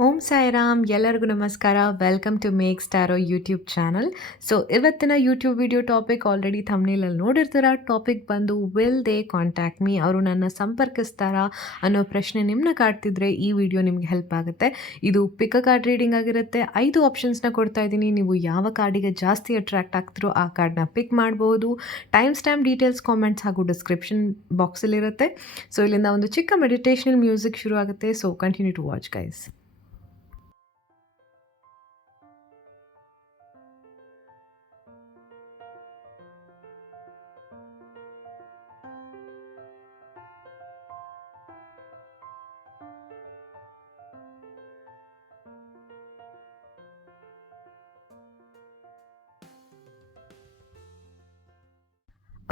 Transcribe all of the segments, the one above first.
ಓಂ ಸಾಯಿರಾಮ್ ಎಲ್ಲರಿಗೂ ನಮಸ್ಕಾರ. Welcome to ಮೇಕ್ ಸ್ಟಾರೋ ಯೂಟ್ಯೂಬ್ ಚಾನಲ್. ಸೊ ಇವತ್ತಿನ ಯೂಟ್ಯೂಬ್ ವಿಡಿಯೋ ಟಾಪಿಕ್ ಆಲ್ರೆಡಿ ಥಂಬ್ನೇಲಲ್ಲಿ ನೋಡಿರ್ತೀರ. ಟಾಪಿಕ್ ಬಂದು ವಿಲ್ ದೇ ಕಾಂಟ್ಯಾಕ್ಟ್ ಮೀ, ಅವರು ನನ್ನ ಸಂಪರ್ಕಿಸ್ತಾರಾ ಅನ್ನೋ ಪ್ರಶ್ನೆ ನಿಮ್ಮನ್ನ ಕಾಡ್ತಿದ್ರೆ ಈ ವಿಡಿಯೋ ನಿಮ್ಗೆ ಹೆಲ್ಪ್ ಆಗುತ್ತೆ. ಇದು ಪಿಕ್ ಅ ಕಾರ್ಡ್ ರೀಡಿಂಗ್ ಆಗಿರುತ್ತೆ. 5 ಆಪ್ಷನ್ಸ್ನ ಕೊಡ್ತಾ ಇದ್ದೀನಿ. ನೀವು ಯಾವ ಕಾರ್ಡಿಗೆ ಜಾಸ್ತಿ ಅಟ್ರಾಕ್ಟ್ ಆಗ್ತಿರೋ ಆ ಕಾರ್ಡ್ನ ಪಿಕ್ ಮಾಡ್ಬೋದು. ಟೈಮ್ ಸ್ಟ್ಯಾಂಪ್ ಡೀಟೇಲ್ಸ್, ಕಾಮೆಂಟ್ಸ್ ಹಾಗೂ ಡಿಸ್ಕ್ರಿಪ್ಷನ್ ಬಾಕ್ಸಲ್ಲಿರುತ್ತೆ. ಸೊ ಇಲ್ಲಿಂದ ಒಂದು ಚಿಕ್ಕ ಮೆಡಿಟೇಷನಲ್ ಮ್ಯೂಸಿಕ್ ಶುರು ಆಗುತ್ತೆ. So continue to watch guys.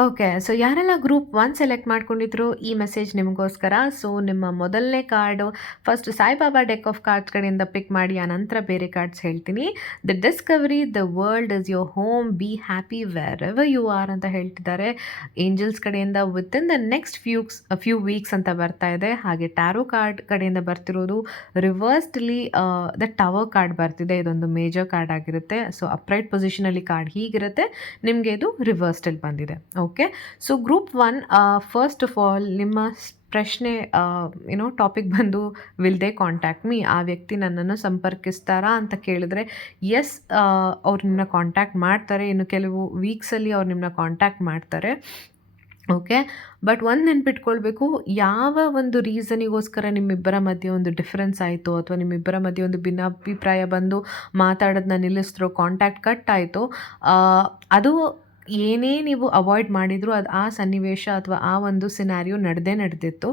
Okay. So ಯಾರೆಲ್ಲ ಗ್ರೂಪ್ 1 ಸೆಲೆಕ್ಟ್ ಮಾಡ್ಕೊಂಡಿದ್ರು ಈ ಮೆಸೇಜ್ ನಿಮಗೋಸ್ಕರ. ಸೊ ನಿಮ್ಮ ಮೊದಲನೇ card first Saibaba deck of cards ಕಡೆಯಿಂದ ಪಿಕ್ ಮಾಡಿ, ಆನಂತರ ಬೇರೆ ಕಾರ್ಡ್ಸ್ ಹೇಳ್ತೀನಿ. The discovery, the world is your home, be happy wherever you are ಅಂತ ಹೇಳ್ತಿದ್ದಾರೆ. ಏಂಜಲ್ಸ್ ಕಡೆಯಿಂದ within the next few weeks ಅಂತ ಬರ್ತಾ ಇದೆ. ಹಾಗೆ ಟ್ಯಾರೋ ಕಾರ್ಡ್ ಕಡೆಯಿಂದ ಬರ್ತಿರೋದು ರಿವರ್ಸ್ಡ್ಲಿ ದ ಟವರ್ ಕಾರ್ಡ್ ಬರ್ತಿದೆ. ಇದೊಂದು ಮೇಜರ್ ಕಾರ್ಡ್ ಆಗಿರುತ್ತೆ. ಸೊ ಅಪ್ರೈಟ್ ಪೊಸಿಷನಲ್ಲಿ ಕಾರ್ಡ್ ಹೀಗಿರುತ್ತೆ, ನಿಮಗೆ ಇದು ರಿವರ್ಸ್ಡಲ್ಲಿ ಬಂದಿದೆ. Okay. So group 1, first of all ನಿಮ್ಮ ಪ್ರಶ್ನೆ ಟಾಪಿಕ್ ಬಂದು ವಿಲ್ ದೇ ಕಾಂಟ್ಯಾಕ್ಟ್ ಮೀ, ಆ ವ್ಯಕ್ತಿ ನನ್ನನ್ನು ಸಂಪರ್ಕಿಸ್ತಾರಾ ಅಂತ ಕೇಳಿದ್ರೆ ಎಸ್, ಅವ್ರು ನಿಮ್ಮನ್ನ ಕಾಂಟ್ಯಾಕ್ಟ್ ಮಾಡ್ತಾರೆ. ಇನ್ನು ಕೆಲವು ವೀಕ್ಸಲ್ಲಿ ಅವ್ರು ನಿಮ್ಮನ್ನ ಕಾಂಟ್ಯಾಕ್ಟ್ ಮಾಡ್ತಾರೆ. ಓಕೆ. ಬಟ್ ಒಂದು ನೆನ್ಪಿಟ್ಕೊಳ್ಬೇಕು, ಯಾವ ಒಂದು ರೀಸನಿಗೋಸ್ಕರ ನಿಮ್ಮಿಬ್ಬರ ಮಧ್ಯೆ ಒಂದು ಡಿಫ್ರೆನ್ಸ್ ಆಯಿತು ಅಥವಾ ನಿಮ್ಮಿಬ್ಬರ ಮಧ್ಯೆ ಒಂದು ಭಿನ್ನಾಭಿಪ್ರಾಯ ಬಂದು ಮಾತಾಡೋದನ್ನ ನಿಲ್ಲಿಸಿದ್ರು, ಕಾಂಟ್ಯಾಕ್ಟ್ ಕಟ್ ಆಯಿತು, ಅದು ಏನೇ ನೀವು ಅವಾಯ್ಡ್ ಮಾಡಿದರೂ ಅದು ಆ ಸನ್ನಿವೇಶ ಅಥವಾ ಆ ಒಂದು ಸಿನಾರಿಯೋ ನಡೆದಿತ್ತು,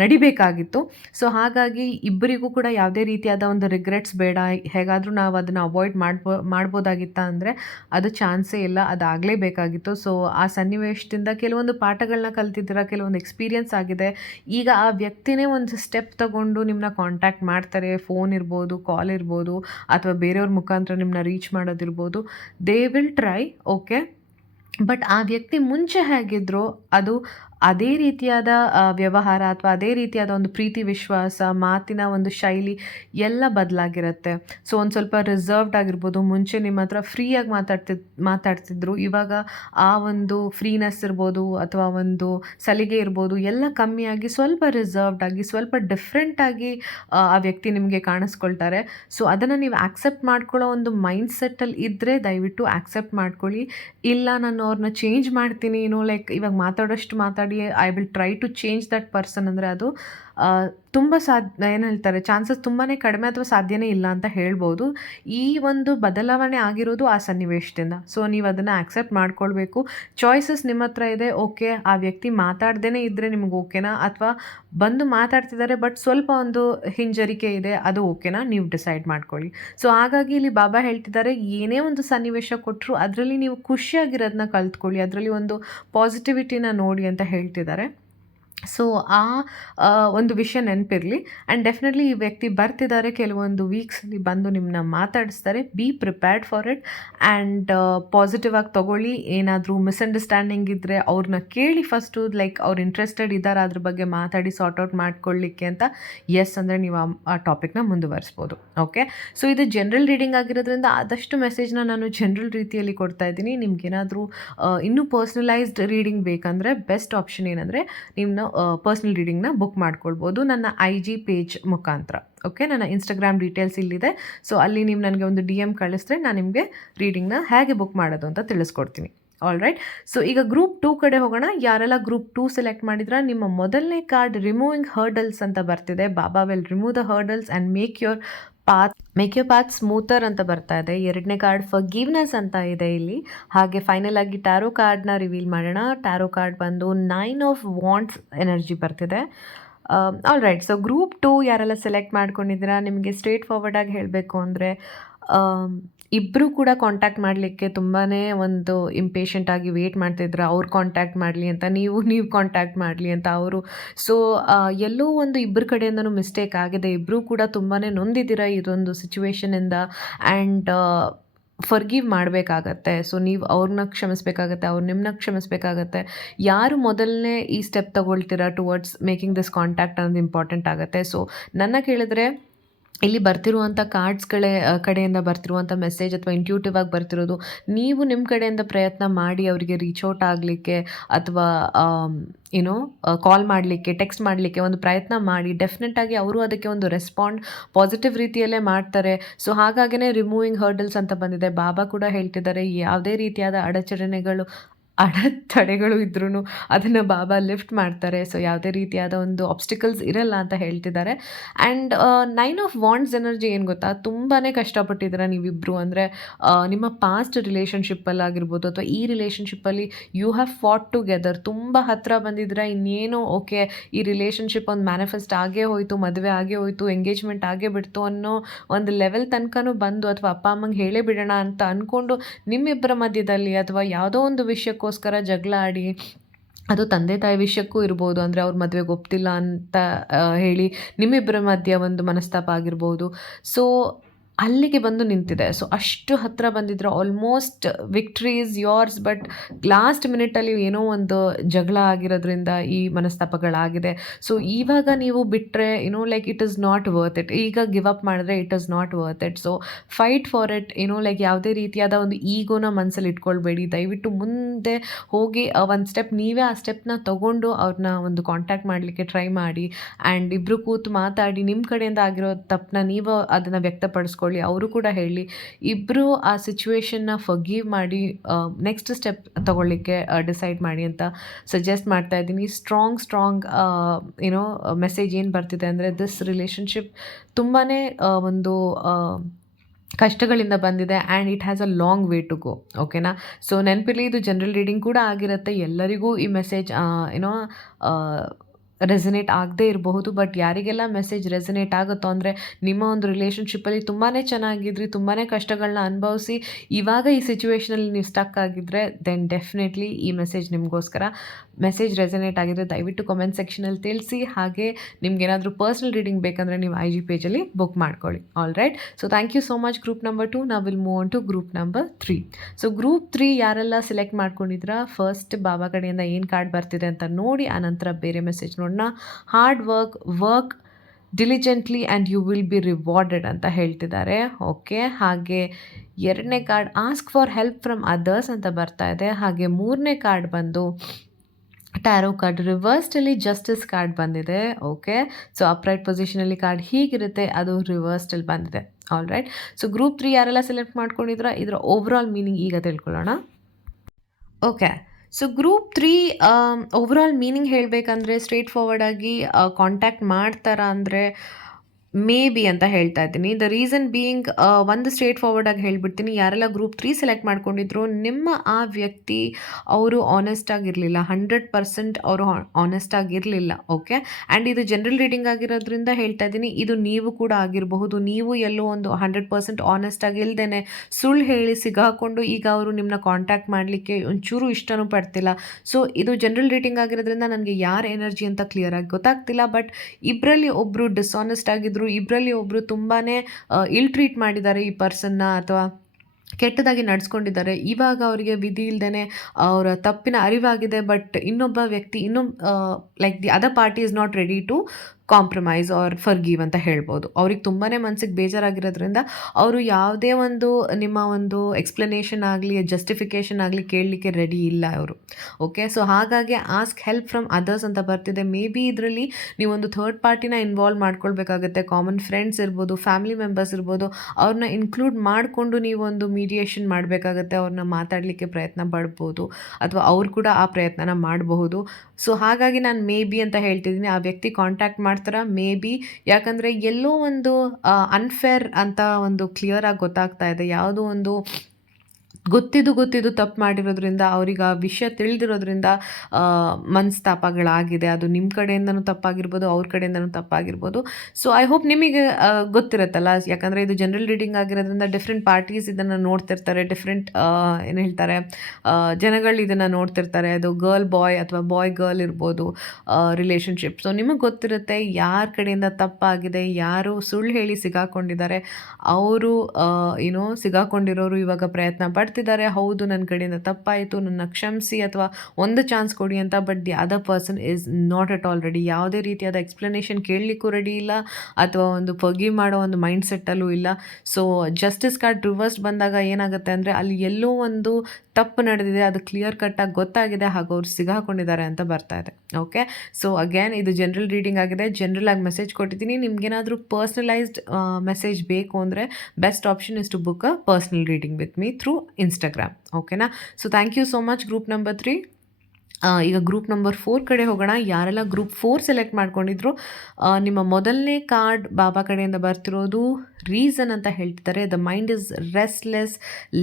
ನಡಿಬೇಕಾಗಿತ್ತು. ಸೊ ಹಾಗಾಗಿ ಇಬ್ಬರಿಗೂ ಕೂಡ ಯಾವುದೇ ರೀತಿಯಾದ ಒಂದು ರಿಗ್ರೆಟ್ಸ್ ಬೇಡ. ಹೇಗಾದರೂ ನಾವು ಅದನ್ನು ಅವಾಯ್ಡ್ ಮಾಡ್ಬೋದಾಗಿತ್ತ ಅಂದರೆ ಅದು ಚಾನ್ಸೇ ಇಲ್ಲ, ಅದಾಗಲೇಬೇಕಾಗಿತ್ತು. ಸೊ ಆ ಸನ್ನಿವೇಶದಿಂದ ಕೆಲವೊಂದು ಪಾಠಗಳನ್ನ ಕಲ್ತಿದ್ದೀರ, ಕೆಲವೊಂದು ಎಕ್ಸ್ಪೀರಿಯನ್ಸ್ ಆಗಿದೆ. ಈಗ ಆ ವ್ಯಕ್ತಿನೇ ಒಂದು ಸ್ಟೆಪ್ ತಗೊಂಡು ನಿಮ್ಮನ್ನ ಕಾಂಟ್ಯಾಕ್ಟ್ ಮಾಡ್ತಾರೆ. ಫೋನ್ ಇರ್ಬೋದು, ಕಾಲ್ ಇರ್ಬೋದು, ಅಥವಾ ಬೇರೆಯವ್ರ ಮುಖಾಂತರ ನಿಮ್ಮನ್ನ ರೀಚ್ ಮಾಡೋದಿರ್ಬೋದು. They will try. Okay. But ಆ ವ್ಯಕ್ತಿ ಮುಂಚೆ ಹೇಗಿದ್ರೋ ಅದು ಅದೇ ರೀತಿಯಾದ ವ್ಯವಹಾರ ಅಥವಾ ಅದೇ ರೀತಿಯಾದ ಒಂದು ಪ್ರೀತಿ ವಿಶ್ವಾಸ, ಮಾತಿನ ಒಂದು ಶೈಲಿ ಎಲ್ಲ ಬದಲಾಗಿರುತ್ತೆ. ಸೊ ಒಂದು ಸ್ವಲ್ಪ ರಿಸರ್ವ್ಡ್ ಆಗಿರ್ಬೋದು. ಮುಂಚೆ ನಿಮ್ಮ ಹತ್ರ ಫ್ರೀಯಾಗಿ ಮಾತಾಡ್ತಿದ್ರು, ಇವಾಗ ಆ ಒಂದು ಫ್ರೀನೆಸ್ ಇರ್ಬೋದು ಅಥವಾ ಒಂದು ಸಲಿಗೆ ಇರ್ಬೋದು ಎಲ್ಲ ಕಮ್ಮಿಯಾಗಿ ಸ್ವಲ್ಪ ರಿಸರ್ವ್ಡ್ ಆಗಿ, ಸ್ವಲ್ಪ ಡಿಫ್ರೆಂಟಾಗಿ ಆ ವ್ಯಕ್ತಿ ನಿಮಗೆ ಕಾಣಿಸ್ಕೊಳ್ತಾರೆ. ಸೊ ಅದನ್ನು ನೀವು ಆಕ್ಸೆಪ್ಟ್ ಮಾಡ್ಕೊಳ್ಳೋ ಒಂದು ಮೈಂಡ್ ಸೆಟ್ಟಲ್ಲಿ ಇದ್ದರೆ ದಯವಿಟ್ಟು ಆಕ್ಸೆಪ್ಟ್ ಮಾಡ್ಕೊಳ್ಳಿ. ಇಲ್ಲ ನಾನು ಅವ್ರನ್ನ ಚೇಂಜ್ ಮಾಡ್ತೀನಿ, ಲೈಕ್ ಇವಾಗ ಮಾತಾಡೋಷ್ಟು ಮಾತಾಡಿ I will try to change that person ಅಂದರೆ ಅದು ತುಂಬ ಏನು ಹೇಳ್ತಾರೆ, ಚಾನ್ಸಸ್ ತುಂಬಾ ಕಡಿಮೆ ಅಥವಾ ಸಾಧ್ಯನೇ ಇಲ್ಲ ಅಂತ ಹೇಳ್ಬೋದು. ಈ ಒಂದು ಬದಲಾವಣೆ ಆಗಿರೋದು ಆ ಸನ್ನಿವೇಶದಿಂದ. ಸೊ ನೀವು ಅದನ್ನು ಆಕ್ಸೆಪ್ಟ್ ಮಾಡ್ಕೊಳ್ಬೇಕು. ಚಾಯ್ಸಸ್ ನಿಮ್ಮ ಹತ್ರ ಇದೆ. ಓಕೆ, ಆ ವ್ಯಕ್ತಿ ಮಾತಾಡ್ದೇ ಇದ್ದರೆ ನಿಮ್ಗೆ ಓಕೆನಾ, ಅಥವಾ ಬಂದು ಮಾತಾಡ್ತಿದ್ದಾರೆ ಬಟ್ ಸ್ವಲ್ಪ ಒಂದು ಹಿಂಜರಿಕೆ ಇದೆ, ಅದು ಓಕೆನಾ, ನೀವು ಡಿಸೈಡ್ ಮಾಡ್ಕೊಳ್ಳಿ. ಸೊ ಹಾಗಾಗಿ ಇಲ್ಲಿ ಬಾಬಾ ಹೇಳ್ತಿದ್ದಾರೆ, ಏನೇ ಒಂದು ಸನ್ನಿವೇಶ ಕೊಟ್ಟರು ಅದರಲ್ಲಿ ನೀವು ಖುಷಿಯಾಗಿರೋದನ್ನ ಕಲ್ತ್ಕೊಳ್ಳಿ, ಅದರಲ್ಲಿ ಒಂದು ಪಾಸಿಟಿವಿಟಿನ ನೋಡಿ ಅಂತ ಹೇಳ್ತಿದ್ದಾರೆ. ಸೊ ಆ ಒಂದು ವಿಷಯ ನೆನಪಿರಲಿ. ಆ್ಯಂಡ್ ಡೆಫಿನೆಟ್ಲಿ ಈ ವ್ಯಕ್ತಿ ಬರ್ತಿದ್ದಾರೆ, ಕೆಲವೊಂದು ವೀಕ್ಸಲ್ಲಿ ಬಂದು ನಿಮ್ಮನ್ನ ಮಾತಾಡಿಸ್ತಾರೆ. Be prepared for it and positive ಆಗಿ ತೊಗೊಳ್ಳಿ. ಏನಾದರೂ ಮಿಸ್ಅಂಡರ್ಸ್ಟ್ಯಾಂಡಿಂಗ್ ಇದ್ದರೆ ಅವ್ರನ್ನ ಕೇಳಿ ಫಸ್ಟು, ಲೈಕ್ ಅವ್ರು ಇಂಟ್ರೆಸ್ಟೆಡ್ ಇದ್ದಾರೆ ಅದ್ರ ಬಗ್ಗೆ ಮಾತಾಡಿ ಸಾರ್ಟ್ ಔಟ್ ಮಾಡ್ಕೊಳ್ಳಿಕ್ಕೆ ಅಂತ. ಎಸ್ ಅಂದರೆ ನೀವು ಆ ಟಾಪಿಕ್ನ ಮುಂದುವರಿಸ್ಬೋದು. ಓಕೆ. ಸೊ ಇದು ಜನರಲ್ ರೀಡಿಂಗ್ ಆಗಿರೋದ್ರಿಂದ ಆದಷ್ಟು ಮೆಸೇಜ್ನ ನಾನು ಜನರಲ್ ರೀತಿಯಲ್ಲಿ ಕೊಡ್ತಾ ಇದ್ದೀನಿ. ನಿಮ್ಗೇನಾದರೂ ಇನ್ನೂ ಪರ್ಸ್ನಲೈಸ್ಡ್ ರೀಡಿಂಗ್ ಬೇಕಂದರೆ ಬೆಸ್ಟ್ ಆಪ್ಷನ್ ಏನಂದರೆ ನಿಮ್ಮನ್ನ ಪರ್ಸ್ನಲ್ ರೀಡಿಂಗ್ನ ಬುಕ್ ಮಾಡ್ಕೊಳ್ಬೋದು ನನ್ನ IG ಪೇಜ್ ಮುಖಾಂತರ. ಓಕೆ. ನನ್ನ ಇನ್ಸ್ಟಾಗ್ರಾಮ್ ಡೀಟೇಲ್ಸ್ ಇಲ್ಲಿದೆ. ಸೊ ಅಲ್ಲಿ ನೀವು ನನಗೆ ಒಂದು DM ಕಳಿಸಿದ್ರೆ ನಾನು ನಿಮಗೆ ರೀಡಿಂಗ್ನ ಹೇಗೆ ಬುಕ್ ಮಾಡೋದು ಅಂತ ತಿಳಿಸ್ಕೊಡ್ತೀನಿ. All right. ಸೊ ಈಗ ಗ್ರೂಪ್ 2 ಕಡೆ ಹೋಗೋಣ. ಯಾರೆಲ್ಲ ಗ್ರೂಪ್ 2 ಸೆಲೆಕ್ಟ್ ಮಾಡಿದ್ರೆ ನಿಮ್ಮ ಮೊದಲನೇ ಕಾರ್ಡ್ ರಿಮೂವಿಂಗ್ ಹರ್ಡಲ್ಸ್ ಅಂತ ಬರ್ತಿದೆ. Baba will remove the hurdles and make your path smoother ಅಂತ ಬರ್ತಾ ಇದೆ. ಎರಡನೇ ಕಾರ್ಡ್ ಫರ್ಗಿವ್ನೆಸ್ ಅಂತ ಇದೆ ಇಲ್ಲಿ. ಹಾಗೆ ಫೈನಲ್ ಆಗಿ ಟ್ಯಾರೋ ಕಾರ್ಡ್ನ ರಿವೀಲ್ ಮಾಡೋಣ. ಟ್ಯಾರೋ ಕಾರ್ಡ್ ಬಂದು 9 ಆಫ್ ವಾಂಡ್ಸ್ ಎನರ್ಜಿ ಬರ್ತಿದೆ. All right. ಸೊ ಗ್ರೂಪ್ 2 ಯಾರೆಲ್ಲ ಸೆಲೆಕ್ಟ್ ಮಾಡ್ಕೊಂಡಿದ್ದೀರಾ, ನಿಮಗೆ ಸ್ಟ್ರೇಟ್ ಫಾರ್ವರ್ಡಾಗಿ ಹೇಳಬೇಕು ಅಂದರೆ ಇಬ್ಬರು ಕೂಡ ಕಾಂಟ್ಯಾಕ್ಟ್ ಮಾಡಲಿಕ್ಕೆ ತುಂಬಾ ಒಂದು ಇಂಪೇಷೆಂಟಾಗಿ ವೆಯ್ಟ್ ಮಾಡ್ತಿದ್ರು. ಅವ್ರು ಕಾಂಟ್ಯಾಕ್ಟ್ ಮಾಡಲಿ ಅಂತ, ನೀವು ಕಾಂಟ್ಯಾಕ್ಟ್ ಮಾಡಲಿ ಅಂತ ಅವರು. ಸೊ ಎಲ್ಲೋ ಒಂದು ಇಬ್ಬರ ಕಡೆಯಿಂದನೂ ಮಿಸ್ಟೇಕ್ ಆಗಿದೆ. ಇಬ್ಬರೂ ಕೂಡ ತುಂಬಾ ನೊಂದಿದ್ದೀರ ಇದೊಂದು ಸಿಚುವೇಶನಿಂದ. ಆ್ಯಂಡ್ ಫರ್ಗಿವ್ ಮಾಡಬೇಕಾಗತ್ತೆ. ಸೊ ನೀವು ಅವ್ರನ್ನ ಕ್ಷಮಿಸಬೇಕಾಗತ್ತೆ, ಅವ್ರು ನಿಮ್ಮನ್ನ ಕ್ಷಮಿಸಬೇಕಾಗತ್ತೆ. ಯಾರು ಮೊದಲನೇ ಈ ಸ್ಟೆಪ್ ತೊಗೊಳ್ತೀರಾ ಟುವರ್ಡ್ಸ್ ಮೇಕಿಂಗ್ ದಿಸ್ ಕಾಂಟ್ಯಾಕ್ಟ್ ಅನ್ನೋದು ಇಂಪಾರ್ಟೆಂಟ್ ಆಗುತ್ತೆ. ಸೊ ನನ್ನ ಕೇಳಿದ್ರೆ ಇಲ್ಲಿ ಬರ್ತಿರುವಂಥ ಕಡೆಯಿಂದ ಬರ್ತಿರುವಂಥ ಮೆಸೇಜ್ ಅಥವಾ ಇಂಟ್ಯೂಟಿವ್ ಆಗಿ ಬರ್ತಿರೋದು, ನೀವು ನಿಮ್ಮ ಕಡೆಯಿಂದ ಪ್ರಯತ್ನ ಮಾಡಿ ಅವರಿಗೆ ರೀಚ್ ಔಟ್ ಆಗಲಿಕ್ಕೆ ಅಥವಾ ಏನೋ ಕಾಲ್ ಮಾಡಲಿಕ್ಕೆ, ಟೆಕ್ಸ್ಟ್ ಮಾಡಲಿಕ್ಕೆ ಒಂದು ಪ್ರಯತ್ನ ಮಾಡಿ. ಡೆಫಿನೆಟ್ ಆಗಿ ಅವರು ಅದಕ್ಕೆ ಒಂದು ರೆಸ್ಪಾಂಡ್ ಪಾಸಿಟಿವ್ ರೀತಿಯಲ್ಲೇ ಮಾಡ್ತಾರೆ. ಸೊ ಹಾಗಾಗಿನೇ ರಿಮೂವಿಂಗ್ ಹರ್ಡಲ್ಸ್ ಅಂತ ಬಂದಿದೆ. ಬಾಬಾ ಕೂಡ ಹೇಳ್ತಿದ್ದಾರೆ, ಯಾವುದೇ ರೀತಿಯಾದ ಅಡೆತಡೆಗಳು ಇದ್ರೂ ಅದನ್ನು ಬಾಬಾ ಲಿಫ್ಟ್ ಮಾಡ್ತಾರೆ. ಸೊ ಯಾವುದೇ ರೀತಿಯಾದ ಒಂದು ಆಬ್ಸ್ಟಿಕಲ್ಸ್ ಇರಲ್ಲ ಅಂತ ಹೇಳ್ತಿದ್ದಾರೆ. ಆ್ಯಂಡ್ 9 ಆಫ್ ವಾಂಡ್ಸ್ ಎನರ್ಜಿ ಏನು ಗೊತ್ತಾ, ತುಂಬಾ ಕಷ್ಟಪಟ್ಟಿದ್ದೀರ ನೀವಿಬ್ಬರು. ಅಂದರೆ ನಿಮ್ಮ ಪಾಸ್ಟ್ ರಿಲೇಷನ್ಶಿಪ್ಪಲ್ಲಾಗಿರ್ಬೋದು ಅಥವಾ ಈ ರಿಲೇಷನ್ಶಿಪ್ಪಲ್ಲಿ ಯು ಹ್ಯಾವ್ ಫಾಟ್ ಟುಗೆದರ್. ತುಂಬ ಹತ್ತಿರ ಬಂದಿದ್ದೀರ. ಇನ್ನೇನು ಓಕೆ, ಈ ರಿಲೇಷನ್ಶಿಪ್ ಒಂದು ಮ್ಯಾನಿಫೆಸ್ಟ್ ಆಗೇ ಹೋಯಿತು, ಮದುವೆ ಆಗೇ ಹೋಯಿತು, ಎಂಗೇಜ್ಮೆಂಟ್ ಆಗೇ ಬಿಡ್ತು ಅನ್ನೋ ಒಂದು ಲೆವೆಲ್ ತನಕನೂ ಬಂದು, ಅಥವಾ ಅಪ್ಪ ಅಮ್ಮಂಗೆ ಹೇಳೇ ಬಿಡೋಣ ಅಂತ ಅಂದ್ಕೊಂಡು ನಿಮ್ಮಿಬ್ಬರ ಮಧ್ಯದಲ್ಲಿ ಅಥವಾ ಯಾವುದೋ ಒಂದು ವಿಷಯಕ್ಕೋಸ್ಕರ ಜಗಳ ಆಡಿ, ಅದು ತಂದೆ ತಾಯಿ ವಿಷಯಕ್ಕೂ ಇರ್ಬೋದು. ಅಂದರೆ ಅವ್ರ ಮದುವೆಗೆ ಒಪ್ತಿಲ್ಲ ಅಂತ ಹೇಳಿ ನಿಮ್ಮಿಬ್ಬರ ಮಧ್ಯೆ ಒಂದು ಮನಸ್ತಾಪ ಆಗಿರ್ಬೋದು. ಸೊ ಅಲ್ಲಿಗೆ ಬಂದು ನಿಂತಿದೆ. ಸೊ ಅಷ್ಟು ಹತ್ತಿರ ಬಂದಿದ್ರೆ almost victory is yours. But last ಮಿನಿಟಲ್ಲಿ ಏನೋ ಒಂದು ಜಗಳ ಆಗಿರೋದ್ರಿಂದ ಈ ಮನಸ್ತಾಪಗಳಾಗಿದೆ. ಸೊ ಇವಾಗ ನೀವು ಬಿಟ್ಟರೆ like it is not worth it. ಈಗ ಗಿವ್ ಅಪ್ ಮಾಡಿದ್ರೆ it is not worth it. So fight for it. Like ಯಾವುದೇ ರೀತಿಯಾದ ಒಂದು ಈಗೋನ ಮನಸ್ಸಲ್ಲಿ ಇಟ್ಕೊಳ್ಬೇಡಿ. ದಯವಿಟ್ಟು ಮುಂದೆ ಹೋಗಿ ಒಂದು ಸ್ಟೆಪ್, ನೀವೇ ಆ ಸ್ಟೆಪ್ನ ತೊಗೊಂಡು ಅವ್ರನ್ನ ಒಂದು ಕಾಂಟ್ಯಾಕ್ಟ್ ಮಾಡಲಿಕ್ಕೆ ಟ್ರೈ ಮಾಡಿ. ಆ್ಯಂಡ್ ಇಬ್ಬರು ಕೂತು ಮಾತಾಡಿ, ನಿಮ್ಮ ಕಡೆಯಿಂದ ಆಗಿರೋ ತಪ್ಪನ್ನ ನೀವು ಅದನ್ನು ವ್ಯಕ್ತಪಡಿಸ್ಕೊಳ್ಳಿ. ಅವರು ಕೂಡ ಹೇಳಿ, ಇಬ್ಬರು ಆ ಸಿಚುವೇಶನ್ನ ಫರ್ಗಿವ್ ಮಾಡಿ ನೆಕ್ಸ್ಟ್ ಸ್ಟೆಪ್ ತಗೊಳ್ಳಿಕ್ಕೆ ಡಿಸೈಡ್ ಮಾಡಿ ಅಂತ ಸಜೆಸ್ಟ್ ಮಾಡ್ತಾ ಇದ್ದೀನಿ. ಸ್ಟ್ರಾಂಗ್ ಮೆಸೇಜ್ ಏನು ಬರ್ತಿದೆ ಅಂದರೆ, ದಿಸ್ ರಿಲೇಷನ್ಶಿಪ್ ತುಂಬಾ ಒಂದು ಕಷ್ಟಗಳಿಂದ ಬಂದಿದೆ and it has a long way to go. ಓಕೆನಾ? ಸೊ ನೆನಪಿರಲಿ, ಇದು ಜನರಲ್ ರೀಡಿಂಗ್ ಕೂಡ ಆಗಿರುತ್ತೆ. ಎಲ್ಲರಿಗೂ ಈ ಮೆಸೇಜ್ ರೆಸನೇಟ್ ಆಗದೇ ಇರಬಹುದು. ಬಟ್ ಯಾರಿಗೆಲ್ಲ ಮೆಸೇಜ್ ರೆಸನೇಟ್ ಆಗುತ್ತೋ, ಅಂದರೆ ನಿಮ್ಮ ಒಂದು ರಿಲೇಷನ್ಶಿಪ್ಪಲ್ಲಿ ತುಂಬಾ ಚೆನ್ನಾಗಿದ್ರಿ, ತುಂಬಾ ಕಷ್ಟಗಳನ್ನ ಅನುಭವಿಸಿ ಇವಾಗ ಈ ಸಿಚುವೇಷನಲ್ಲಿ ನೀವು ಸ್ಟಕ್ ಆಗಿದ್ದರೆ, ದೆನ್ ಡೆಫಿನೆಟ್ಲಿ ಈ ಮೆಸೇಜ್ ನಿಮಗೋಸ್ಕರ. ಮೆಸೇಜ್ ರೆಸನೇಟ್ ಆಗಿದ್ರೆ ದಯವಿಟ್ಟು ಕಮೆಂಟ್ ಸೆಕ್ಷನಲ್ಲಿ ತಿಳಿಸಿ. ಹಾಗೆ ನಿಮ್ಗೇನಾದರೂ ಪರ್ಸ್ನಲ್ ರೀಡಿಂಗ್ ಬೇಕಂದರೆ ನೀವು IG ಪೇಜಲ್ಲಿ ಬುಕ್ ಮಾಡ್ಕೊಳ್ಳಿ. All right. So thank you so much group number 2. ನಾವು will move on to group number 3. So group 3 ಯಾರೆಲ್ಲ ಸೆಲೆಕ್ಟ್ ಮಾಡ್ಕೊಂಡಿದ್ದೀರಾ, ಫಸ್ಟ್ ಬಾಬಾ ಕಡೆಯಿಂದ ಏನು ಕಾರ್ಡ್ ಬರ್ತಿದೆ ಅಂತ ನೋಡಿ, ಆನಂತರ ಬೇರೆ ಮೆಸೇಜ್ ನೋಡೋಣ. Hard work diligently and you will be rewarded ಅಂತ ಹೇಳ್ತಿದ್ದಾರೆ. ಓಕೆ. ಹಾಗೆ ಎರಡನೇ card ask for help from others ಅಂತ ಬರ್ತಾ ಇದೆ. ಹಾಗೆ ಮೂರನೇ ಕಾರ್ಡ್ ಬಂದು ಟ್ಯಾರೋ ಕಾರ್ಡ್ ರಿವರ್ಸ್ಡಲ್ಲಿ ಜಸ್ಟಿಸ್ ಕಾರ್ಡ್ ಬಂದಿದೆ. ಓಕೆ. ಸೊ ಅಪ್ರೈಟ್ ಪೊಸಿಷನಲ್ಲಿ ಕಾರ್ಡ್ ಹೀಗಿರುತ್ತೆ, ಅದು ರಿವರ್ಸ್ಡಲ್ಲಿ ಬಂದಿದೆ. All right. ಸೊ ಗ್ರೂಪ್ 3 ಯಾರೆಲ್ಲ ಸೆಲೆಕ್ಟ್ ಮಾಡ್ಕೊಂಡಿದ್ರ, ಇದರ ಓವರಾಲ್ ಮೀನಿಂಗ್ ಈಗ ತಿಳ್ಕೊಳ್ಳೋಣ. Okay. So group 3 overall meaning ಹೇಳಬೇಕಂದ್ರೆ, ಸ್ಟ್ರೇಟ್ ಫಾರ್ವರ್ಡಾಗಿ ಕಾಂಟ್ಯಾಕ್ಟ್ ಮಾಡ್ತಾರಾ ಅಂದರೆ ಮೇ ಬಿ ಅಂತ ಹೇಳ್ತಾ ಇದ್ದೀನಿ. ದ ರೀಸನ್ ಬೀಯಿಂಗ್, ಒಂದು ಸ್ಟ್ರೇಟ್ ಫಾರ್ವರ್ಡಾಗಿ ಹೇಳ್ಬಿಡ್ತೀನಿ. ಯಾರೆಲ್ಲ ಗ್ರೂಪ್ 3 ಸೆಲೆಕ್ಟ್ ಮಾಡ್ಕೊಂಡಿದ್ರು, ನಿಮ್ಮ ಆ ವ್ಯಕ್ತಿ ಅವರು ಆನೆಸ್ಟ್ ಆಗಿರಲಿಲ್ಲ. 100% ಅವರು ಆನೆಸ್ಟ್ ಆಗಿರಲಿಲ್ಲ. ಓಕೆ. ಆ್ಯಂಡ್ ಇದು ಜನರಲ್ ರೀಡಿಂಗ್ ಆಗಿರೋದ್ರಿಂದ ಹೇಳ್ತಾ ಇದ್ದೀನಿ, ಇದು ನೀವು ಕೂಡ ಆಗಿರಬಹುದು. ನೀವು ಎಲ್ಲೋ ಒಂದು 100% ಆನೆಸ್ಟ್ ಆಗಿಲ್ದೇ ಸುಳ್ಳು ಹೇಳಿ ಸಿಗಾಕೊಂಡು ಈಗ ಅವರು ನಿಮ್ಮನ್ನ ಕಾಂಟ್ಯಾಕ್ಟ್ ಮಾಡಲಿಕ್ಕೆ ಒಂಚೂರು ಇಷ್ಟನೂ ಪಡ್ತಿಲ್ಲ. ಸೊ ಇದು ಜನರಲ್ ರೀಡಿಂಗ್ ಆಗಿರೋದ್ರಿಂದ ನನಗೆ ಯಾರ ಎನರ್ಜಿ ಅಂತ ಕ್ಲಿಯರಾಗಿ ಗೊತ್ತಾಗ್ತಿಲ್ಲ. ಬಟ್ ಇಬ್ಬರಲ್ಲಿ ಒಬ್ಬರು ಡಿಸಾನೆಸ್ಟ್ ಆಗಿದ್ರು, ಇಬ್ಬರಲ್ಲಿ ಒಬ್ಬರು ತುಂಬಾ ಇಲ್ ಟ್ರೀಟ್ ಮಾಡಿದ್ದಾರೆ ಈ ಪರ್ಸನ್ನ, ಅಥವಾ ಕೆಟ್ಟದಾಗಿ ನಡೆಸ್ಕೊಂಡಿದ್ದಾರೆ. ಇವಾಗ ಅವರಿಗೆ ವಿಧಿ ಇಲ್ದೇ ಅವರ ತಪ್ಪಿನ ಅರಿವಾಗಿದೆ. ಬಟ್ ಇನ್ನೊಬ್ಬ ವ್ಯಕ್ತಿ like the other party is not ready to compromise or forgive ಅಂತ ಹೇಳ್ಬೋದು. ಅವ್ರಿಗೆ ತುಂಬಾ ಮನಸ್ಸಿಗೆ ಬೇಜಾರಾಗಿರೋದ್ರಿಂದ ಅವರು ಯಾವುದೇ ಒಂದು ನಿಮ್ಮ ಒಂದು ಎಕ್ಸ್ಪ್ಲನೇಷನ್ ಆಗಲಿ, ಜಸ್ಟಿಫಿಕೇಷನ್ ಆಗಲಿ ಕೇಳಲಿಕ್ಕೆ ರೆಡಿ ಇಲ್ಲ ಅವರು. ಓಕೆ. ಸೊ ಹಾಗಾಗಿ ಆಸ್ಕ್ ಹೆಲ್ಪ್ ಫ್ರಮ್ ಅದರ್ಸ್ ಅಂತ ಬರ್ತಿದೆ. ಮೇ ಬಿ ಇದರಲ್ಲಿ ನೀವೊಂದು ಥರ್ಡ್ ಪಾರ್ಟಿನ ಇನ್ವಾಲ್ವ್ ಮಾಡ್ಕೊಳ್ಬೇಕಾಗುತ್ತೆ. ಕಾಮನ್ ಫ್ರೆಂಡ್ಸ್ ಇರ್ಬೋದು, ಫ್ಯಾಮಿಲಿ ಮೆಂಬರ್ಸ್ ಇರ್ಬೋದು, ಅವ್ರನ್ನ ಇನ್ಕ್ಲೂಡ್ ಮಾಡಿಕೊಂಡು ನೀವೊಂದು ಮೀಡಿಯೇಷನ್ ಮಾಡಬೇಕಾಗತ್ತೆ. ಅವ್ರನ್ನ ಮಾತಾಡಲಿಕ್ಕೆ ಪ್ರಯತ್ನ ಪಡ್ಬೋದು, ಅಥವಾ ಅವ್ರು ಕೂಡ ಆ ಪ್ರಯತ್ನನ ಮಾಡಬಹುದು. ಸೊ ಹಾಗಾಗಿ ನಾನು ಮೇ ಬಿ ಅಂತ ಹೇಳ್ತಿದ್ದೀನಿ. ಆ ವ್ಯಕ್ತಿ ಕಾಂಟ್ಯಾಕ್ಟ್ ಮಾಡ್ತಾರ ಮೇ ಬಿ, ಯಾಕಂದರೆ ಎಲ್ಲೋ ಒಂದು ಅನ್ಫೇರ್ ಅಂತ ಒಂದು ಕ್ಲಿಯರಾಗಿ ಗೊತ್ತಾಗ್ತಾ ಇದೆ. ಯಾವುದೋ ಒಂದು ಗೊತ್ತಿದ್ದು ತಪ್ಪು ಮಾಡಿರೋದ್ರಿಂದ, ಅವ್ರಿಗೆ ಆ ವಿಷಯ ತಿಳಿದಿರೋದ್ರಿಂದ ಮನಸ್ತಾಪಗಳಾಗಿದೆ. ಅದು ನಿಮ್ಮ ಕಡೆಯಿಂದನೂ ತಪ್ಪಾಗಿರ್ಬೋದು, ಅವ್ರ ಕಡೆಯಿಂದನೂ ತಪ್ಪಾಗಿರ್ಬೋದು. ಸೊ ಐ ಹೋಪ್ ನಿಮಗೆ ಗೊತ್ತಿರುತ್ತಲ್ಲ, ಯಾಕಂದರೆ ಇದು ಜನರಲ್ ರೀಡಿಂಗ್ ಆಗಿರೋದ್ರಿಂದ ಡಿಫ್ರೆಂಟ್ ಪಾರ್ಟೀಸ್ ಇದನ್ನು ನೋಡ್ತಿರ್ತಾರೆ. ಡಿಫ್ರೆಂಟ್ ಏನು ಹೇಳ್ತಾರೆ, ಜನಗಳು ಇದನ್ನು ನೋಡ್ತಿರ್ತಾರೆ. ಅದು ಗರ್ಲ್ ಬಾಯ್ ಅಥವಾ ಬಾಯ್ ಗರ್ಲ್ ಇರ್ಬೋದು ರಿಲೇಷನ್ಶಿಪ್. ಸೊ ನಿಮಗೆ ಗೊತ್ತಿರುತ್ತೆ ಯಾರ ಕಡೆಯಿಂದ ತಪ್ಪಾಗಿದೆ, ಯಾರು ಸುಳ್ಳು ಹೇಳಿ ಸಿಗಾಕೊಂಡಿದ್ದಾರೆ. ಅವರು ಸಿಗಾಕೊಂಡಿರೋರು ಇವಾಗ ಪ್ರಯತ್ನ ಪಡ್ತಾರೆ ಬರ್ತಿದ್ದಾರೆ, ಹೌದು ನನ್ನ ಕಡೆಯಿಂದ ತಪ್ಪಾಯಿತು, ನನ್ನ ಕ್ಷಮಿಸಿ ಅಥವಾ ಒಂದು ಚಾನ್ಸ್ ಕೊಡಿ ಅಂತ. But the other person is not at all ready. ಯಾವುದೇ ರೀತಿಯಾದ ಎಕ್ಸ್ಪ್ಲನೇಷನ್ ಕೇಳಲಿಕ್ಕೂ ರೆಡಿ ಇಲ್ಲ ಅಥವಾ ಒಂದು ಫರ್ಗಿವ್ ಮಾಡೋ ಒಂದು ಮೈಂಡ್ ಸೆಟ್ಟಲ್ಲೂ ಇಲ್ಲ. ಸೊ ಜಸ್ಟಿಸ್ ಕಾರ್ಡ್ ರಿವರ್ಸ್ ಬಂದಾಗ ಏನಾಗುತ್ತೆ ಅಂದರೆ ಅಲ್ಲಿ ಎಲ್ಲೋ ಒಂದು ತಪ್ಪು ನಡೆದಿದೆ, ಅದು ಕ್ಲಿಯರ್ ಕಟ್ಟಾಗಿ ಗೊತ್ತಾಗಿದೆ, ಹಾಗೂ ಅವ್ರು ಸಿಗಾಕೊಂಡಿದ್ದಾರೆ ಅಂತ ಬರ್ತಾ ಇದೆ. ಓಕೆ, ಸೊ ಅಗೇನ್ ಇದು ಜನರಲ್ ರೀಡಿಂಗ್ ಆಗಿದೆ. ಜನರಲ್ ಆಗಿ ಮೆಸೇಜ್ ಕೊಟ್ಟಿದ್ದೀನಿ. ನಿಮ್ಗೇನಾದರೂ ಪರ್ಸ್ನಲೈಸ್ಡ್ ಮೆಸೇಜ್ ಬೇಕು ಅಂದರೆ best option is to book a personal reading with me through Instagram. ಓಕೆನಾ? So thank you so much group number 3. ಈಗ ಗ್ರೂಪ್ ನಂಬರ್ 4 ಕಡೆ ಹೋಗೋಣ. ಯಾರೆಲ್ಲ ಗ್ರೂಪ್ 4 ಸೆಲೆಕ್ಟ್ ಮಾಡ್ಕೊಂಡಿದ್ರು, ನಿಮ್ಮ ಮೊದಲನೇ ಕಾರ್ಡ್ ಬಾಬಾ ಕಡೆಯಿಂದ ಬರ್ತಿರೋದು ರೀಸನ್ ಅಂತ ಹೇಳ್ತಿದ್ದಾರೆ. The mind is restless,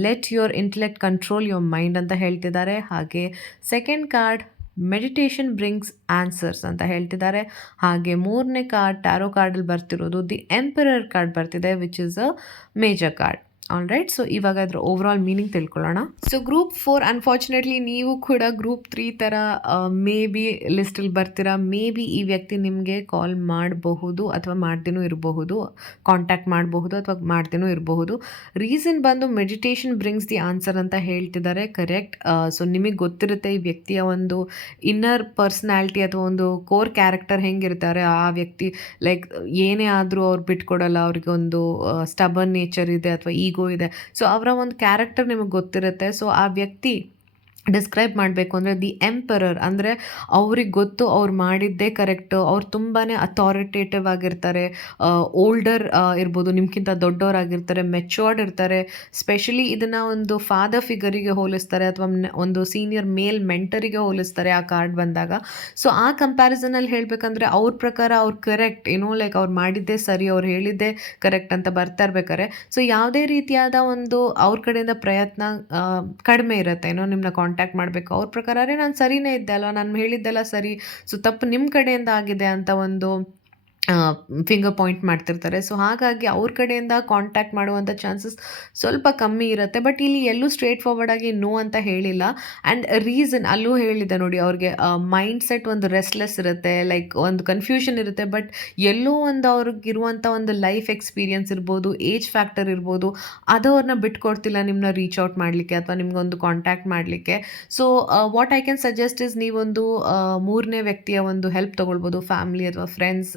let your intellect control your mind ಅಂತ ಹೇಳ್ತಿದ್ದಾರೆ. ಹಾಗೆ second card meditation brings answers ಅಂತ ಹೇಳ್ತಿದ್ದಾರೆ. ಹಾಗೆ ಮೂರನೇ ಕಾರ್ಡ್ ಟ್ಯಾರೋ ಕಾರ್ಡಲ್ಲಿ ಬರ್ತಿರೋದು ದಿ ಎಂಪರರ್ ಕಾರ್ಡ್ ಬರ್ತಿದೆ, which is a major card. All right, so ಇವಾಗ ಅದರ ಓವರಾಲ್ ಮೀನಿಂಗ್ ತಿಳ್ಕೊಳ್ಳೋಣ. ಸೊ ಗ್ರೂಪ್ 4 ಅನ್ಫಾರ್ಚುನೇಟ್ಲಿ ನೀವು ಕೂಡ ಗ್ರೂಪ್ 3 ಥರ ಮೇ ಬಿ ಲಿಸ್ಟಲ್ಲಿ ಬರ್ತೀರಾ. ಮೇ ಬಿ ಈ ವ್ಯಕ್ತಿ ನಿಮಗೆ ಕಾಲ್ ಮಾಡಬಹುದು ಅಥವಾ ಮಾಡ್ದೇನೂ ಇರಬಹುದು, ಕಾಂಟ್ಯಾಕ್ಟ್ ಮಾಡಬಹುದು ಅಥವಾ ಮಾಡ್ದೇನೂ ಇರಬಹುದು. ರೀಸನ್ ಬಂದು ಮೆಡಿಟೇಷನ್ ಬ್ರಿಂಗ್ಸ್ ದಿ ಆನ್ಸರ್ ಅಂತ ಹೇಳ್ತಿದ್ದಾರೆ. ಕರೆಕ್ಟ್. ಸೊ ನಿಮಗೆ ಗೊತ್ತಿರುತ್ತೆ ಈ ವ್ಯಕ್ತಿಯ ಒಂದು ಇನ್ನರ್ ಪರ್ಸ್ನಾಲಿಟಿ ಅಥವಾ ಒಂದು ಕೋರ್ ಕ್ಯಾರೆಕ್ಟರ್ ಹೆಂಗಿರ್ತಾರೆ ಆ ವ್ಯಕ್ತಿ. ಲೈಕ್ ಏನೇ ಆದರೂ ಅವ್ರು ಬಿಟ್ಕೊಡಲ್ಲ, ಅವ್ರಿಗೆ ಒಂದು ಸ್ಟಬರ್ನ್ ನೇಚರ್ ಇದೆ ಅಥವಾ ಈಗೋ ಇದೆ. ಸೊ ಅವರ ಒಂದು ಕ್ಯಾರೆಕ್ಟರ್ ನಿಮಗೆ ಗೊತ್ತಿರುತ್ತೆ. ಸೊ ಆ ವ್ಯಕ್ತಿ ಡಿಸ್ಕ್ರೈಬ್ ಮಾಡಬೇಕು ಅಂದರೆ ದಿ ಎಂಪರರ್ ಅಂದರೆ ಅವ್ರಿಗೆ ಗೊತ್ತು ಅವ್ರು ಮಾಡಿದ್ದೇ ಕರೆಕ್ಟು. ಅವ್ರು ತುಂಬಾ ಅಥಾರಿಟೇಟಿವ್ ಆಗಿರ್ತಾರೆ, ಓಲ್ಡರ್ ಇರ್ಬೋದು, ನಿಮ್ಗಿಂತ ದೊಡ್ಡವರಾಗಿರ್ತಾರೆ, ಮೆಚ್ಯೂರ್ಡ್ ಇರ್ತಾರೆ. ಸ್ಪೆಷಲಿ ಇದನ್ನು ಒಂದು ಫಾದರ್ ಫಿಗರಿಗೆ ಹೋಲಿಸ್ತಾರೆ ಅಥವಾ ಒಂದು ಸೀನಿಯರ್ ಮೇಲ್ ಮೆಂಟರಿಗೆ ಹೋಲಿಸ್ತಾರೆ ಆ ಕಾರ್ಡ್ ಬಂದಾಗ. ಸೊ ಆ ಕಂಪ್ಯಾರಿಸನಲ್ಲಿ ಹೇಳಬೇಕಂದ್ರೆ ಅವ್ರ ಪ್ರಕಾರ ಅವ್ರು ಕರೆಕ್ಟ್, ಲೈಕ್ ಅವ್ರು ಮಾಡಿದ್ದೇ ಸರಿ, ಅವ್ರು ಹೇಳಿದ್ದೇ ಕರೆಕ್ಟ್ ಅಂತ ಬರ್ತಾ ಇರ್ಬೇಕಾರೆ. ಸೊ ಯಾವುದೇ ರೀತಿಯಾದ ಒಂದು ಅವ್ರ ಕಡೆಯಿಂದ ಪ್ರಯತ್ನ ಕಡಿಮೆ ಇರುತ್ತೆ. ನಿಮ್ಮನ್ನ ಕಾಂಟ್ಯಾಕ್ಟ್ ಮಾಡಬೇಕು. ಅವ್ರ ಪ್ರಕಾರ ನಾನು ಸರಿನೇ ಇದ್ದೆ ಅಲ್ವಾ, ನಾನು ಹೇಳಿದ್ದೆಲ್ಲ ಸರಿ, ಸೊ ತಪ್ಪು ನಿಮ್ಮ ಕಡೆಯಿಂದ ಆಗಿದೆ ಅಂತ ಒಂದು ಫಿಂಗರ್ ಪಾಯಿಂಟ್ ಮಾಡ್ತಿರ್ತಾರೆ. ಸೊ ಹಾಗಾಗಿ ಅವ್ರ ಕಡೆಯಿಂದ ಕಾಂಟ್ಯಾಕ್ಟ್ ಮಾಡುವಂಥ ಚಾನ್ಸಸ್ ಸ್ವಲ್ಪ ಕಮ್ಮಿ ಇರುತ್ತೆ. ಬಟ್ ಇಲ್ಲಿ ಎಲ್ಲೂ ಸ್ಟ್ರೇಟ್ ಫಾರ್ವರ್ಡಾಗಿ ನೋ ಅಂತ ಹೇಳಿಲ್ಲ. ಆ್ಯಂಡ್ ರೀಸನ್ ಅಲ್ಲೂ ಹೇಳಿದೆ ನೋಡಿ, ಅವ್ರಿಗೆ ಮೈಂಡ್ ಸೆಟ್ ಒಂದು ರೆಸ್ಟ್ಲೆಸ್ ಇರುತ್ತೆ, ಲೈಕ್ ಒಂದು ಕನ್ಫ್ಯೂಷನ್ ಇರುತ್ತೆ. ಬಟ್ ಎಲ್ಲೋ ಒಂದು ಅವ್ರಿಗಿರುವಂಥ ಒಂದು ಲೈಫ್ ಎಕ್ಸ್ಪೀರಿಯನ್ಸ್ ಇರ್ಬೋದು, ಏಜ್ ಫ್ಯಾಕ್ಟರ್ ಇರ್ಬೋದು, ಅದು ಅವ್ರನ್ನ ಬಿಟ್ಕೊಡ್ತಿಲ್ಲ ನಿಮ್ಮನ್ನ ರೀಚ್ ಔಟ್ ಮಾಡಲಿಕ್ಕೆ ಅಥವಾ ನಿಮ್ಗೊಂದು ಕಾಂಟ್ಯಾಕ್ಟ್ ಮಾಡಲಿಕ್ಕೆ. So what I can suggest is ನೀವೊಂದು ಮೂರನೇ ವ್ಯಕ್ತಿಯ ಒಂದು ಹೆಲ್ಪ್ ತೊಗೊಳ್ಬೋದು, ಫ್ಯಾಮಿಲಿ ಅಥವಾ ಫ್ರೆಂಡ್ಸ್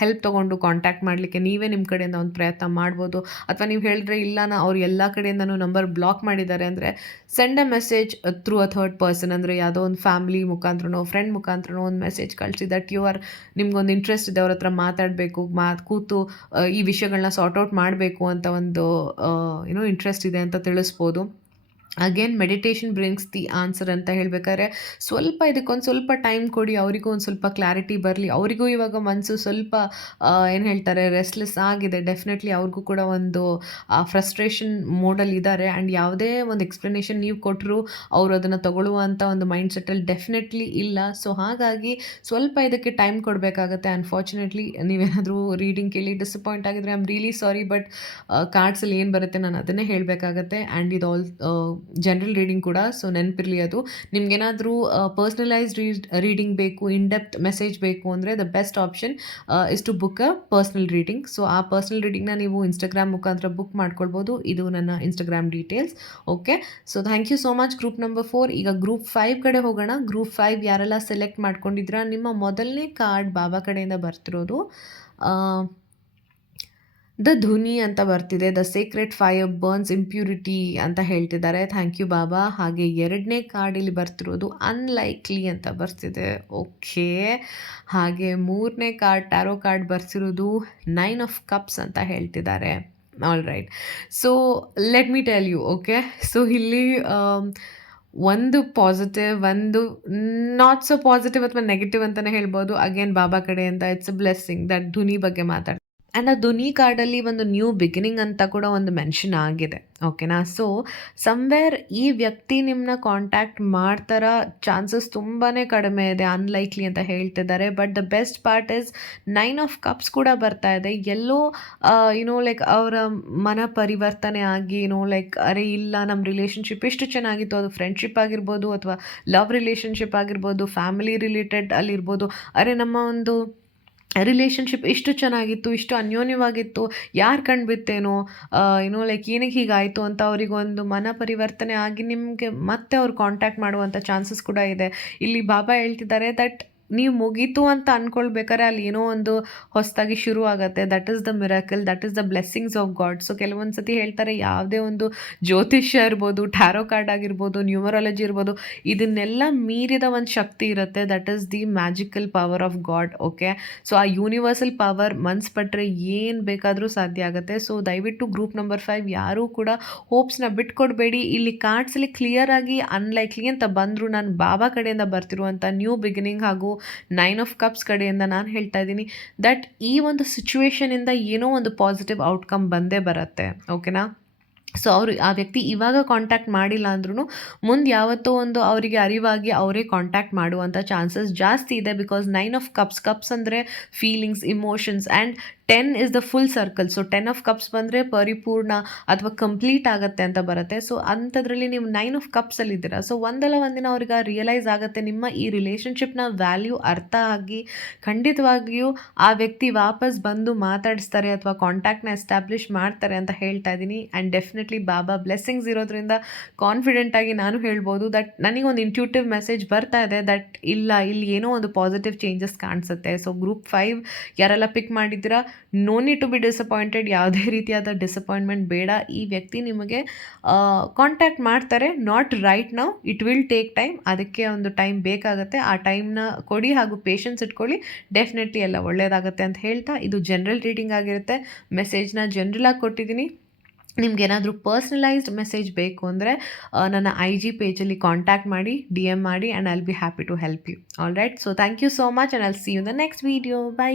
ಹೆಲ್ಪ್ ತೊಗೊಂಡು ಕಾಂಟ್ಯಾಕ್ಟ್ ಮಾಡಲಿಕ್ಕೆ ನೀವೇ ನಿಮ್ಮ ಕಡೆಯಿಂದ ಒಂದು ಪ್ರಯತ್ನ ಮಾಡ್ಬೋದು. ಅಥವಾ ನೀವು ಹೇಳಿದ್ರೆ ಇಲ್ಲ ಅವ್ರು ಎಲ್ಲ ಕಡೆಯಿಂದನೂ ನಂಬರ್ ಬ್ಲಾಕ್ ಮಾಡಿದ್ದಾರೆ ಅಂದರೆ send a message through a third person. ಅಂದರೆ ಯಾವುದೋ ಒಂದು ಫ್ಯಾಮಿಲಿ ಮುಖಾಂತರನೋ ಫ್ರೆಂಡ್ ಮುಖಾಂತರನೋ ಒಂದು ಮೆಸೇಜ್ ಕಳಿಸಿ ದಟ್ ನಿಮ್ಗೊಂದು ಇಂಟ್ರೆಸ್ಟ್ ಇದೆ, ಅವ್ರ ಹತ್ರ ಮಾತಾಡಬೇಕು, ಕೂತು ಈ ವಿಷಯಗಳನ್ನ ಸಾರ್ಟ್ ಔಟ್ ಮಾಡಬೇಕು ಅಂತ ಒಂದು ಇಂಟ್ರೆಸ್ಟ್ ಇದೆ ಅಂತ ತಿಳಿಸ್ಬೋದು. Again meditation brings the answer ಅಂತ ಹೇಳಬೇಕಾದ್ರೆ ಇದಕ್ಕೊಂದು ಸ್ವಲ್ಪ ಟೈಮ್ ಕೊಡಿ, ಅವರಿಗೂ ಒಂದು ಸ್ವಲ್ಪ ಕ್ಲಾರಿಟಿ ಬರಲಿ. ಅವರಿಗೂ ಇವಾಗ ಮನಸ್ಸು ಸ್ವಲ್ಪ ಏನು ಹೇಳ್ತಾರೆ ರೆಸ್ಟ್ಲೆಸ್ ಆಗಿದೆ. ಡೆಫಿನೆಟ್ಲಿ ಅವ್ರಿಗೂ ಕೂಡ ಒಂದು ಫ್ರಸ್ಟ್ರೇಷನ್ ಮೋಡಲ್ಲಿ ಇದ್ದಾರೆ. ಆ್ಯಂಡ್ ಯಾವುದೇ ಒಂದು ಎಕ್ಸ್ಪ್ಲನೇಷನ್ ನೀವು ಕೊಟ್ಟರು ಅವರು ಅದನ್ನು ತಗೊಳ್ಳುವಂಥ ಒಂದು ಮೈಂಡ್ ಸೆಟ್ಟಲ್ಲಿ ಡೆಫಿನೆಟ್ಲಿ ಇಲ್ಲ. ಸೊ ಹಾಗಾಗಿ ಸ್ವಲ್ಪ ಇದಕ್ಕೆ ಟೈಮ್ ಕೊಡಬೇಕಾಗತ್ತೆ. ಅನ್ಫಾರ್ಚುನೇಟ್ಲಿ ನೀವೇನಾದರೂ ರೀಡಿಂಗ್ ಕೇಳಿ ಡಿಸಪಾಯಿಂಟ್ ಆಗಿದ್ರೆ I am really sorry. But ಕಾರ್ಡ್ಸಲ್ಲಿ ಏನು ಬರುತ್ತೆ ನಾನು ಅದನ್ನೇ ಹೇಳಬೇಕಾಗತ್ತೆ. ಆ್ಯಂಡ್ ಇದು ಜನರಲ್ ರೀಡಿಂಗ್ ಕೂಡ, ಸೊ ನೆನಪಿರಲಿ ಅದು. ನಿಮ್ಗೇನಾದರೂ ಪರ್ಸ್ನಲೈಸ್ಡ್ ರೀಡಿಂಗ್ ಬೇಕು, ಇನ್ ಡೆಪ್ತ್ ಮೆಸೇಜ್ ಬೇಕು ಅಂದರೆ the best option is to book a personal reading. So ಆ ಪರ್ಸ್ನಲ್ ರೀಡಿಂಗ್ನ ನೀವು ಇನ್ಸ್ಟಾಗ್ರಾಮ್ ಮುಖಾಂತರ ಬುಕ್ ಮಾಡ್ಕೊಳ್ಬೋದು. ಇದು ನನ್ನ Instagram details. Okay, so thank you so much group number 4. ಈಗ ಗ್ರೂಪ್ 5 ಕಡೆ ಹೋಗೋಣ. ಗ್ರೂಪ್ 5 ಯಾರೆಲ್ಲ ಸೆಲೆಕ್ಟ್ ಮಾಡ್ಕೊಂಡಿದ್ರ, ನಿಮ್ಮ ಮೊದಲನೇ ಕಾರ್ಡ್ ಬಾಬಾ ಕಡೆಯಿಂದ ಬರ್ತಿರೋದು ದ ಧುನಿ ಅಂತ ಬರ್ತಿದೆ. The secret fire burns impurity ಅಂತ ಹೇಳ್ತಿದ್ದಾರೆ. ಥ್ಯಾಂಕ್ ಯು ಬಾಬಾ. ಹಾಗೆ ಎರಡನೇ ಕಾರ್ಡ್ ಬರ್ತಿರೋದು ಅನ್ಲೈಕ್ಲಿ ಅಂತ ಬರ್ತಿದೆ. ಓಕೆ, ಹಾಗೆ ಮೂರನೇ ಕಾರ್ಡ್ ಟ್ಯಾರೋ ಕಾರ್ಡ್ ಬರ್ತಿರೋದು 9 ಆಫ್ ಕಪ್ಸ್ ಅಂತ ಹೇಳ್ತಿದ್ದಾರೆ. All right, so let me tell you. Okay, so ಇಲ್ಲಿ ಒಂದು ಪಾಸಿಟಿವ್, ಒಂದು ನಾಟ್ ಸೊ ಪಾಸಿಟಿವ್ ಅಥವಾ ನೆಗೆಟಿವ್ ಅಂತಲೇ ಹೇಳ್ಬೋದು. ಅಗೇನ್ ಬಾಬಾ ಕಡೆಯಿಂದ ಇಟ್ಸ್ ಅ ಬ್ಲೆಸ್ಸಿಂಗ್ ದಟ್ ಧ್ವನಿ ಬಗ್ಗೆ ಮಾತಾಡ್ತಾರೆ. ಆ್ಯಂಡ್ ಆ ಧ್ವನಿ ಕಾರ್ಡಲ್ಲಿ ಒಂದು ನ್ಯೂ ಬಿಗಿನಿಂಗ್ ಅಂತ ಕೂಡ ಒಂದು ಮೆನ್ಷನ್ ಆಗಿದೆ. ಓಕೆನಾ? ಸೊ ಸಮ್ವೇರ್ ಈ ವ್ಯಕ್ತಿ ನಿಮ್ಮನ್ನ ಕಾಂಟ್ಯಾಕ್ಟ್ ಮಾಡ್ತಾರ ಚಾನ್ಸಸ್ ತುಂಬಾ ಕಡಿಮೆ ಇದೆ, ಅನ್ಲೈಕ್ಲಿ ಅಂತ ಹೇಳ್ತಿದ್ದಾರೆ. But the best part is 9 of cups ಕೂಡ ಬರ್ತಾ ಇದೆ. ಎಲ್ಲೋ ಲೈಕ್ ಅವರ ಮನ ಪರಿವರ್ತನೆ ಆಗಿ ಲೈಕ್ ಅರೆ ಇಲ್ಲ ನಮ್ಮ ರಿಲೇಷನ್ಶಿಪ್ ಎಷ್ಟು ಚೆನ್ನಾಗಿತ್ತು, ಅದು ಫ್ರೆಂಡ್ಶಿಪ್ ಆಗಿರ್ಬೋದು ಅಥವಾ ಲವ್ ರಿಲೇಷನ್ಶಿಪ್ ಆಗಿರ್ಬೋದು, ಫ್ಯಾಮಿಲಿ ರಿಲೇಟೆಡ್ ಅಲ್ಲಿರ್ಬೋದು, ಅರೆ ನಮ್ಮ ಒಂದು ರಿಲೇಷನ್‌ಶಿಪ್ ಇಷ್ಟು ಚೆನ್ನಾಗಿತ್ತು, ಇಷ್ಟು ಅನ್ಯೋನ್ಯವಾಗಿತ್ತು, ಯಾರು ಕಣ್ಣು ಬಿತ್ತೇನೋ ಲೈಕ್ ಏನಕ್ಕೆ ಹೀಗಾಯಿತು ಅಂತ ಅವರಿಗೊಂದು ಮನ ಪರಿವರ್ತನೆ ಆಗಿ ನಿಮಗೆ ಮತ್ತೆ ಅವ್ರು ಕಾಂಟ್ಯಾಕ್ಟ್ ಮಾಡುವಂಥ ಚಾನ್ಸಸ್ ಕೂಡ ಇದೆ. ಇಲ್ಲಿ ಬಾಬಾ ಹೇಳ್ತಿದ್ದಾರೆ ದಟ್ ನೀವು ಮುಗೀತು ಅಂತ ಅಂದ್ಕೊಳ್ಬೇಕಾದ್ರೆ ಅಲ್ಲಿ ಏನೋ ಒಂದು ಹೊಸದಾಗಿ ಶುರು ಆಗುತ್ತೆ. That is the miracle, that is the blessings of god. So ಕೆಲವೊಂದು ಸತಿ ಹೇಳ್ತಾರೆ ಯಾವುದೇ ಒಂದು ಜ್ಯೋತಿಷ್ಯ ಇರ್ಬೋದು, ಟ್ಯಾರೋ ಕಾರ್ಡ್ ಆಗಿರ್ಬೋದು, ನ್ಯೂಮರಾಲಜಿ ಇರ್ಬೋದು, ಇದನ್ನೆಲ್ಲ ಮೀರಿದ ಒಂದು ಶಕ್ತಿ ಇರುತ್ತೆ. That is the magical power of god. Okay, so ಆ ಯೂನಿವರ್ಸಲ್ ಪವರ್ ಮನ್ಸು ಪಟ್ಟರೆ ಏನು ಬೇಕಾದರೂ ಸಾಧ್ಯ ಆಗುತ್ತೆ. ಸೊ ದಯವಿಟ್ಟು ಗ್ರೂಪ್ ನಂಬರ್ 5 ಯಾರೂ ಕೂಡ ಹೋಪ್ಸ್ನ ಬಿಟ್ಕೊಡ್ಬೇಡಿ. ಇಲ್ಲಿ ಕಾರ್ಡ್ಸಲ್ಲಿ ಕ್ಲಿಯರ್ ಆಗಿ ಅನ್ಲೈಕ್ಲಿ ಅಂತ ಬಂದರೂ ನಾನು ಬಾಬಾ ಕಡೆಯಿಂದ ಬರ್ತಿರುವಂಥ ನ್ಯೂ ಬಿಗಿನಿಂಗ್ ಹಾಗೂ 9 ಆಫ್ ಕಪ್ಸ್ ಕಡೆಯಿಂದ ನಾನು ಹೇಳ್ತಾ ಇದ್ದೀನಿ ದಟ್ ಈ ಒಂದು ಸಿಚುವೇಶನಿಂದ ಏನೋ ಒಂದು ಪಾಸಿಟಿವ್ ಔಟ್ಕಮ್ ಬಂದೇ ಬರುತ್ತೆ. ಓಕೆನಾ? ಸೊ ಆ ವ್ಯಕ್ತಿ ಇವಾಗ ಕಾಂಟ್ಯಾಕ್ಟ್ ಮಾಡಿಲ್ಲ ಅಂದ್ರೂ ಮುಂದೆ ಯಾವತ್ತೋ ಒಂದು ಅವರಿಗೆ ಅರಿವಾಗಿ ಅವರೇ ಕಾಂಟ್ಯಾಕ್ಟ್ ಮಾಡುವಂಥ ಚಾನ್ಸಸ್ ಜಾಸ್ತಿ ಇದೆ. ಬಿಕಾಸ್ 9 ಆಫ್ ಕಪ್ಸ್ ಅಂದರೆ feelings, emotions and 10 is the full circle. So 10 of cups ಬಂದರೆ ಪರಿಪೂರ್ಣ ಅಥವಾ ಕಂಪ್ಲೀಟ್ ಆಗುತ್ತೆ ಅಂತ ಬರುತ್ತೆ. ಸೊ ಅಂಥದ್ರಲ್ಲಿ ನೀವು 9 ಆಫ್ ಕಪ್ಸಲ್ಲಿದ್ದೀರಾ. ಸೊ ಒಂದಲ್ಲ ಒಂದಿನ ಅವ್ರಿಗೆ ರಿಯಲೈಸ್ ಆಗುತ್ತೆ ನಿಮ್ಮ ಈ ರಿಲೇಷನ್ಶಿಪ್ನ ವ್ಯಾಲ್ಯೂ ಅರ್ಥ ಆಗಿ ಖಂಡಿತವಾಗಿಯೂ ಆ ವ್ಯಕ್ತಿ ವಾಪಸ್ ಬಂದು ಮಾತಾಡಿಸ್ತಾರೆ ಅಥವಾ ಕಾಂಟ್ಯಾಕ್ಟ್ನ ಎಸ್ಟಾಬ್ಲಿಷ್ ಮಾಡ್ತಾರೆ ಅಂತ ಹೇಳ್ತಾ ಇದ್ದೀನಿ. ಆ್ಯಂಡ್ ಡೆಫಿನೆಟ್ಲಿ ಬಾಬಾ ಬ್ಲೆಸ್ಸಿಂಗ್ಸ್ ಇರೋದ್ರಿಂದ ಕಾನ್ಫಿಡೆಂಟಾಗಿ ನಾನು ಹೇಳ್ಬೋದು ದಟ್ ನನಗೊಂದು ಇಂಟ್ಯೂಟಿವ್ ಮೆಸೇಜ್ ಬರ್ತಾ ಇದೆ ದಟ್ ಇಲ್ಲಿ ಏನೋ ಒಂದು ಪಾಸಿಟಿವ್ ಚೇಂಜಸ್ ಕಾಣಿಸುತ್ತೆ. ಸೊ ಗ್ರೂಪ್ 5 ಯಾರೆಲ್ಲ ಪಿಕ್ ಮಾಡಿದ್ದೀರಾ, no need to be disappointed. ಯಾವುದೇ ರೀತಿಯಾದ ಡಿಸಪಾಯಿಂಟ್ಮೆಂಟ್ ಬೇಡ. ಈ ವ್ಯಕ್ತಿ ನಿಮಗೆ ಕಾಂಟ್ಯಾಕ್ಟ್ ಮಾಡ್ತಾರೆ, not right now, it will take time. ಅದಕ್ಕೆ ಒಂದು ಟೈಮ್ ಬೇಕಾಗುತ್ತೆ. ಆ ಟೈಮ್ನ ಕೊಡಿ ಹಾಗೂ ಪೇಷನ್ಸ್ ಇಟ್ಕೊಳ್ಳಿ. ಡೆಫಿನೆಟ್ಲಿ ಎಲ್ಲ ಒಳ್ಳೆಯದಾಗುತ್ತೆ ಅಂತ ಹೇಳ್ತಾ ಇದು ಜನರಲ್ ರೀಡಿಂಗ್ ಆಗಿರುತ್ತೆ. ಮೆಸೇಜ್ನ ಜನರಲಾಗಿ ಕೊಟ್ಟಿದ್ದೀನಿ. ನಿಮ್ಗೇನಾದರೂ ಪರ್ಸ್ನಲೈಸ್ಡ್ ಮೆಸೇಜ್ ಬೇಕು ಅಂದರೆ ನನ್ನ IG ಪೇಜಲ್ಲಿ ಕಾಂಟ್ಯಾಕ್ಟ್ ಮಾಡಿ, DM ಮಾಡಿ, and I will be happy to help you. All right, so thank you so much and I will see you in the next video. By.